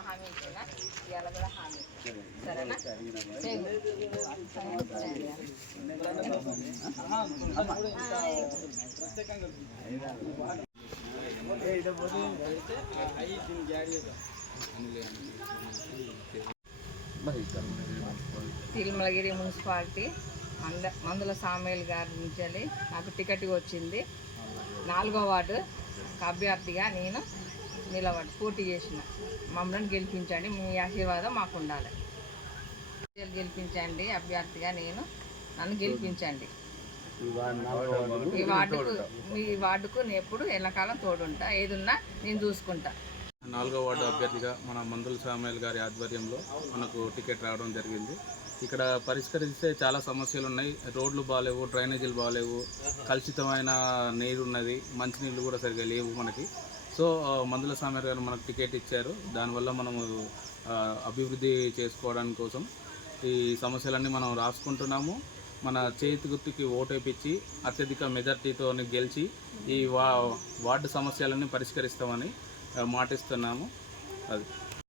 హామీ ఇవాళ కూడా హామీ సరేనా? తిరుమలగిరి మున్సిపాలిటీ మంద మందుల సామేల్ గారి నుంచి వెళ్ళి నాకు టికెట్ వచ్చింది. నాలుగో వార్డు అభ్యర్థిగా నేను నిలబడి పోటీ చేసిన. మమ్మల్ని గెలిపించండి మీ ఆశీర్వాదం మాకు ఉండాలి గెలిపించండి అభ్యర్థిగా నేను నన్ను గెలిపించండి. ఈ వార్డుకు మీ వార్డుకు నేను ఎప్పుడు ఎల్లకాలం తోడుంటా. ఏదున్నా నేను చూసుకుంటా. నాలుగో వార్డు అభ్యర్థిగా మన మందుల సామేల్ గారి ఆధ్వర్యంలో మనకు టికెట్ రావడం జరిగింది. ఇక్కడ పరిష్కరిస్తే చాలా సమస్యలు ఉన్నాయి రోడ్లు బాగాలేవు డ్రైనేజీలు బాగాలేవు కలుషితమైన నీరు ఉన్నది మంచినీళ్ళు కూడా సరిగా లేవు మనకి. సో మందుల సామేల్ గారు మనకు టికెట్ ఇచ్చారు. దానివల్ల మనము అభివృద్ధి చేసుకోవడానికి కోసం ఈ సమస్యలన్నీ మనం రాసుకుంటున్నాము. మన చేతి గుర్తుకి ఓటేపించి అత్యధిక మెజార్టీతో గెలిచి ఈ వా వార్డు సమస్యలన్నీ పరిష్కరిస్తామని మాటిస్తున్నాము. అది.